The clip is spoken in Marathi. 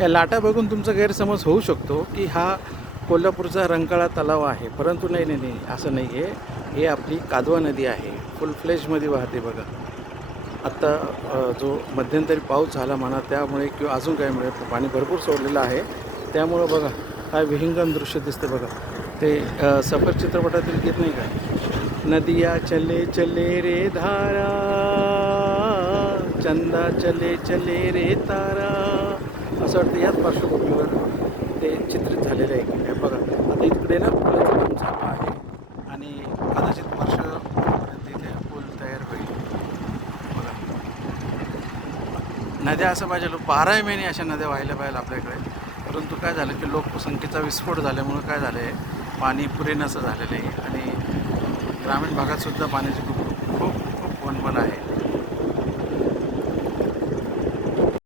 या लाटा बघून तुमचा गैरसमज होऊ शकतो की हा कोल्हापूरचा रंकाळा तलाव आहे. परंतु नाही नाही नाही असं नाही आहे हे आपली कादवा नदी आहे. फुल फ्लेजमध्ये वाहते बघा. आत्ता जो मध्यंतरी पाऊस झाला म्हणा त्यामुळे किंवा अजून काय मिळेल पाणी भरपूर सोडलेलं आहे. त्यामुळं बघा काय विहिंगम दृश्य दिसतं बघा. ते सफर चित्रपटातील गीत नाही का? नदिया चले चले रे धारा चंदा चले चले रे तारा. असं वाटतं याच पार्श्वभूमीवर ते चित्रित झालेलं आहे. की काय बघा. आता इकडे ना पुलाचं काम चालू आहे. आणि कदाचित वर्षापर्यंत इथे पूल तयार होईल. बघा. नद्या असं पाहिजे लोक बाराही महिने अशा नद्या व्हायला पाहिजे आपल्याकडे. परंतु काय झालं की लोकसंख्येचा विस्फोट झाल्यामुळं काय झालं आहे? पाणी पुरेनसं झालेलं आहे. आणि ग्रामीण भागातसुद्धा पाण्याची खूप खूप खूप वनवन आहे.